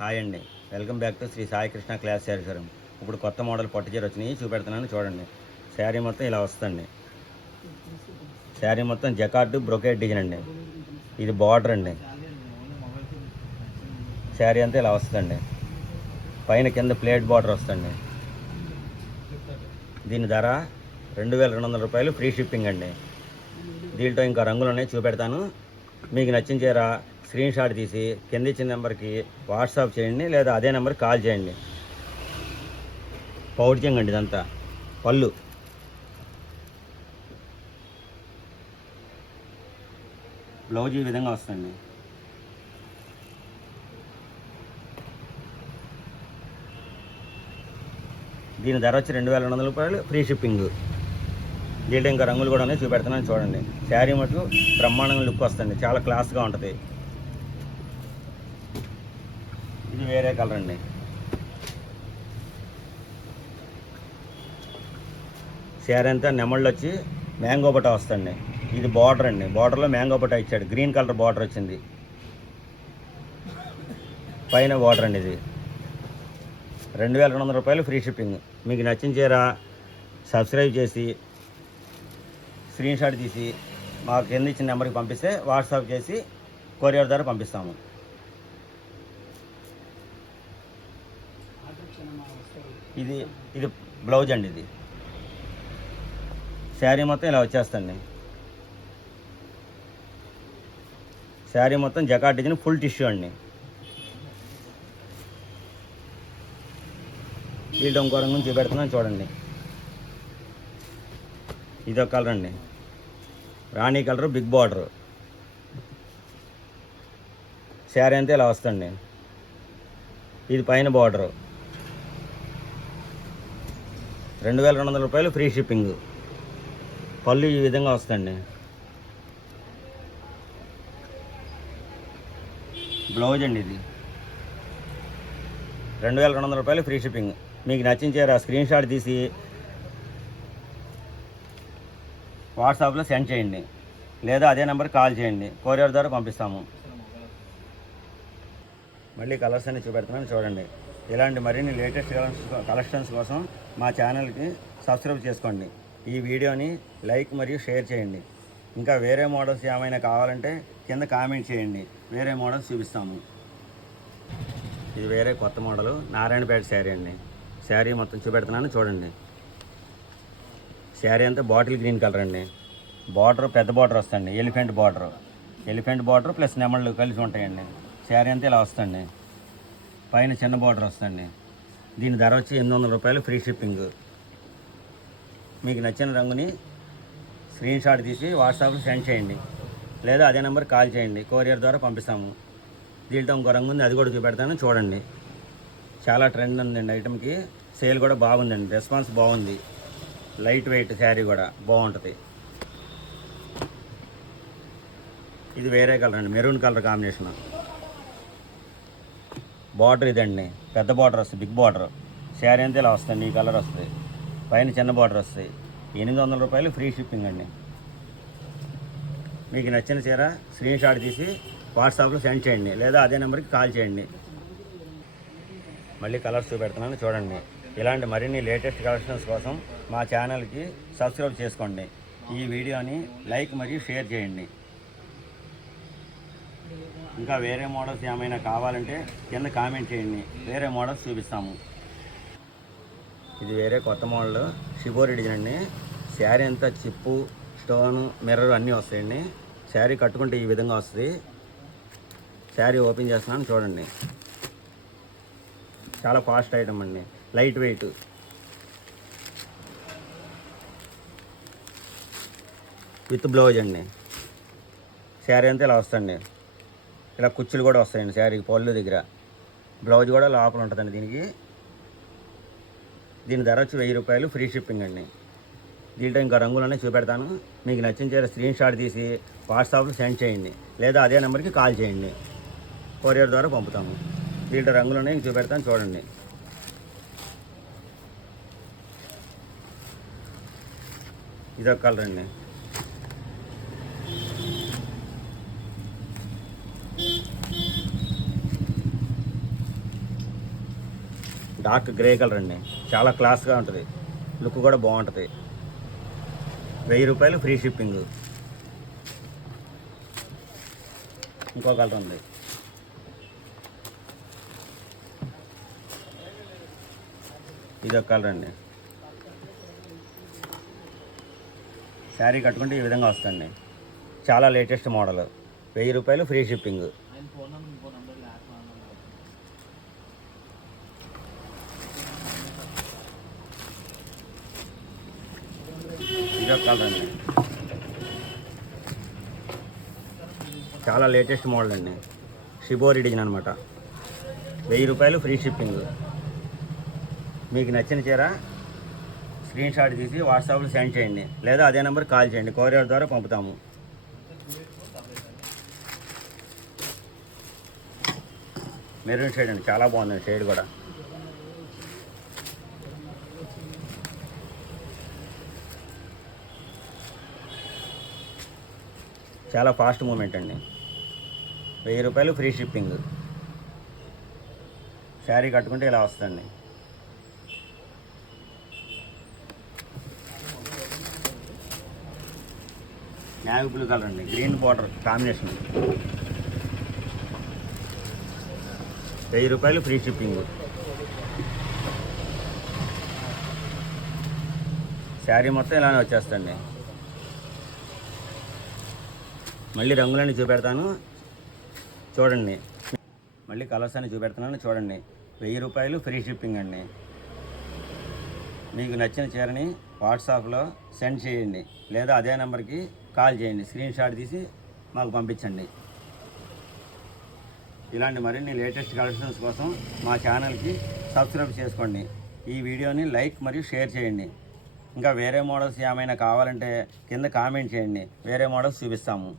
Hi అండి. Welcome back to Sri Sai Krishna class sari showroom. ఇప్పుడు కొత్త మోడల్ పట్టు చీర వచ్చినాయి చూపెడుతున్నాను చూడండి. శారీ మొత్తం ఇలా వస్తుంది. శారీ మొత్తం జకార్డ్ బ్రొకేట్ డిజైన్ అండి. ఇది బార్డర్ అండి. శారీ అంతా ఇలా వస్తుంది. పైన కింద ప్లేట్ బార్డర్ వస్తుంది. దీని ధర 2200 రూపాయలు, ఫ్రీ షిప్పింగ్ అండి. దీంట్లో ఇంకా రంగులు ఉన్నాయి చూపెడతాను. మీకు నచ్చిన చీర స్క్రీన్ షాట్ తీసి కింద ఇచ్చిన నెంబర్కి వాట్సాప్ చేయండి, లేదా అదే నెంబర్కి కాల్ చేయండి. పౌడ్జింగ్ అండి ఇదంతా. పళ్ళు బ్లౌజ్ ఈ విధంగా వస్తుంది. దీని ధర వచ్చి 2200 రూపాయలు, ఫ్రీ షిప్పింగ్. దీంట్లో ఇంకా రంగులు కూడా ఉన్నాయి చూపెడుతున్నాను చూడండి. శారీ మటుకు బ్రహ్మాండంగా లుక్ వస్తుంది, చాలా క్లాస్గా ఉంటుంది. ఇది వేరే కలర్ అండి. శారీ అంతా నెమళ్ళు వచ్చి మ్యాంగో బటా వస్తుంది. ఇది బార్డర్ అండి. బార్డర్లో మ్యాంగో బటా ఇచ్చాడు, గ్రీన్ కలర్ బార్డర్ వచ్చింది. పైన బార్డర్ అండి. ఇది 2200 రూపాయలు, ఫ్రీ షిప్పింగ్. మీకు నచ్చిన చీర సబ్స్క్రైబ్ చేసి స్క్రీన్ షాట్ తీసి మాకు కింద ఇచ్చిన నెంబర్కి పంపిస్తే వాట్సాప్ చేసి కొరియర్ ద్వారా పంపిస్తాము. ఇది ఇది బ్లౌజ్ అండి. ఇది శారీ మొత్తం ఇలా వచ్చేస్తుంది. శారీ మొత్తం జకార్డ్ డిజైన్, ఫుల్ టిష్యూ అండి. వీళ్ళు ఇంకో రంగు చూపెడుతున్నాను చూడండి. ఇది ఒక కలర్ అండి, రాణి కలర్, బిగ్ బార్డర్. శారీ అంతా ఇలా వస్తుంది. ఇది పైన బార్డరు. 2200 రూపాయలు, ఫ్రీ షిప్పింగ్. పళ్ళు ఈ విధంగా వస్తుంది. బ్లౌజ్ అండి. ఇది 2200 రూపాయలు, ఫ్రీ షిప్పింగ్. మీకు నచ్చిన చీర స్క్రీన్ షాట్ తీసి వాట్సాప్లో సెండ్ చేయండి, లేదా అదే నెంబర్కి కాల్ చేయండి. కొరియర్ ద్వారా పంపిస్తాము. మళ్ళీ కలర్స్ అన్ని చూపెడుతున్నాను చూడండి. ఇలాంటి మరిన్ని లేటెస్ట్ కలెక్షన్స్ కోసం మా ఛానల్కి సబ్స్క్రైబ్ చేసుకోండి. ఈ వీడియోని లైక్ మరియు షేర్ చేయండి. ఇంకా వేరే మోడల్స్ ఏమైనా కావాలంటే కింద కామెంట్ చేయండి, వేరే మోడల్స్ చూపిస్తాము. ఇది వేరే కొత్త మోడలు, నారాయణపేట శారీ అండి. శారీ మొత్తం చూపెడుతున్నాను చూడండి. శారీ అంతా బాటిల్ గ్రీన్ కలర్ అండి. బార్డర్ పెద్ద బార్డర్ వస్తుంది, ఎలిఫెంట్ బార్డర్ ప్లస్ నెమళ్ళు కలిసి ఉంటాయండి. శారీ అంతా ఇలా వస్తుంది. పైన చిన్న బార్డర్ వస్తుంది. దీని ధర వచ్చి 800 రూపాయలు, ఫ్రీ షిప్పింగ్. మీకు నచ్చిన రంగుని స్క్రీన్ షాట్ తీసి వాట్సాప్లో సెండ్ చేయండి, లేదా అదే నెంబర్కి కాల్ చేయండి. కొరియర్ ద్వారా పంపిస్తాము. దీంట్లో ఇంకో రంగు ఉంది, అది కూడా చూపెడతాను చూడండి. చాలా ట్రెండ్ ఉందండి ఐటమ్కి, సేల్ కూడా బాగుందండి, రెస్పాన్స్ బాగుంది. లైట్ వెయిట్ శారీ కూడా బాగుంటుంది. ఇది వేరే కలర్ అండి, మెరూన్ కలర్ కాంబినేషన్. బార్డర్ ఇదండి, పెద్ద బార్డర్ వస్తుంది, బిగ్ బార్డర్. శారీ అంతా ఇలా వస్తుంది, ఈ కలర్ వస్తుంది. పైన చిన్న బార్డర్ వస్తాయి. 800 రూపాయలు, ఫ్రీ షిప్పింగ్ అండి. మీకు నచ్చిన చీర స్క్రీన్ షాట్ తీసి వాట్సాప్లో సెండ్ చేయండి, లేదా అదే నెంబర్కి కాల్ చేయండి. మళ్ళీ కలర్స్ చూపెడుతున్నాను చూడండి. ఇలాంటి మరిన్ని లేటెస్ట్ కలెక్షన్స్ కోసం మా ఛానల్కి సబ్స్క్రైబ్ చేసుకోండి. ఈ వీడియోని లైక్ మరియు షేర్ చేయండి. ఇంకా వేరే మోడల్స్ ఏమైనా కావాలంటే కింద కామెంట్ చేయండి, వేరే మోడల్స్ చూపిస్తాము. ఇది వేరే కొత్త మోడల్, షిబోరి డిజైన్ అండి. శారీ అంతా చిప్పు, స్టోను, మిర్రర్ అన్నీ వస్తాయండి. శారీ కట్టుకుంటే ఈ విధంగా వస్తుంది. శారీ ఓపెన్ చేస్తున్నాను చూడండి. చాలా ఫాస్ట్ ఐటమ్ అండి, లైట్ వెయిట్. విత్ బ్లౌజ్ అండి. శారీ అంతా ఇలా వస్తుంది. ఇలా కుచ్చులు కూడా వస్తాయండి శారీకి, పళ్ళు దగ్గర. బ్లౌజ్ కూడా లోపల ఉంటుందండి దీనికి. దీని ధర వచ్చి 1000 రూపాయలు, ఫ్రీ షిప్పింగ్ అండి. దీంట్లో ఇంకా రంగులన్నీ చూపెడతాను. మీకు నచ్చిన చీర స్క్రీన్ షాట్ తీసి వాట్సాప్లో సెండ్ చేయండి, లేదా అదే నెంబర్కి కాల్ చేయండి. కొరియర్ ద్వారా పంపుతాము. దీంట్లో రంగులన్నీ ఇంక చూపెడతాను చూడండి. ఇదొక కలర్ అండి. డార్క్ గ్రే కలర్ అండి, చాలా క్లాస్గా ఉంటుంది, లుక్ కూడా బాగుంటుంది. 1000 రూపాయలు ఫ్రీ షిప్పింగ్. ఇంకో కలర్ ఉంది, ఇది ఒక కలర్ అండి. శారీ కట్టుకుంటే ఈ విధంగా వస్తుంది, చాలా లేటెస్ట్ మోడల్. 1000 రూపాయలు ఫ్రీ షిప్పింగ్. ఇది ఒక కలర్ అండి, చాలా లేటెస్ట్ మోడల్ అండి, షిబోరి డిజైన్ అనమాట. 1000 రూపాయలు ఫ్రీ షిప్పింగ్. మీకు నచ్చిన చీర స్క్రీన్ షాట్ తీసి వాట్సాప్లో సెండ్ చేయండి, లేదా అదే నెంబర్ కాల్ చేయండి, కొరియర్ ద్వారా పంపుతాము. మెరూన్ షేడ్ అండి, చాలా బాగుంది షేడ్ కూడా. చాలా ఫాస్ట్ మూమెంట్ అండి. 1000 రూపాయలు ఫ్రీ షిప్పింగ్. శారీ కట్టుకుంటే ఇలా వస్తుంది. నేవీ బ్లూ కలర్ అండి, గ్రీన్ బార్డర్ కాంబినేషన్. 1000 రూపాయలు ఫ్రీ షిప్పింగ్. శారీ మొత్తం ఇలానే వచ్చేస్తుంది. మళ్ళీ రంగులన్నీ చూపెడతాను చూడండి, మళ్ళీ కలర్స్ అన్ని చూపెడుతున్నాను చూడండి. 1000 రూపాయలు ఫ్రీ షిప్పింగ్ అండి. మీకు నచ్చిన చీరని వాట్సాప్లో సెండ్ చేయండి, లేదా అదే నెంబర్కి కాల్ చేయండి, స్క్రీన్ షాట్ తీసి మాకు పంపించండి. ఇలాంటి మరిన్ని లేటెస్ట్ కలెక్షన్స్ కోసం మా ఛానల్కి సబ్స్క్రైబ్ చేసుకోండి. ఈ వీడియోని లైక్ మరియు షేర్ చేయండి. ఇంకా వేరే మోడల్స్ ఏమైనా కావాలంటే కింద కామెంట్ చేయండి, వేరే మోడల్స్ చూపిస్తాము.